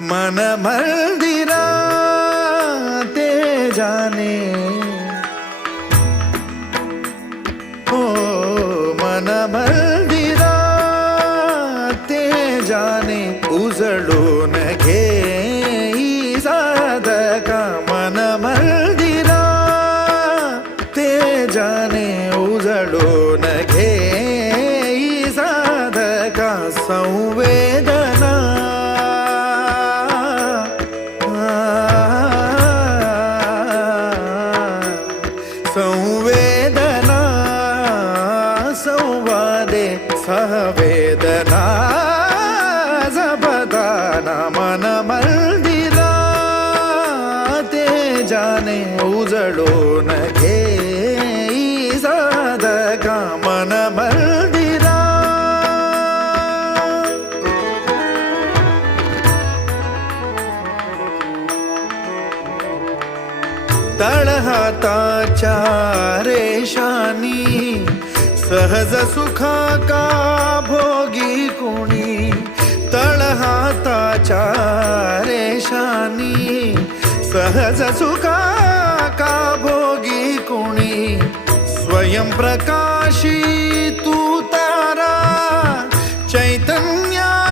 मन मंदिरा ते जाने हो मन मंदिरा ते जाने उजळून घे साधका मन मंदिरा ते जाने उजळून घे साधका संवेदना संवेदना संवादे सहवेदना जपदाना मन मंदिरा ते जाने उजळून घे साधका मन मंदिरा तळहाताच्या रेषानी सहज सुखा का भोगी कुणी तळहाताच्या रेषानी सहज सुखा का भोगी कुणी स्वयं प्रकाशी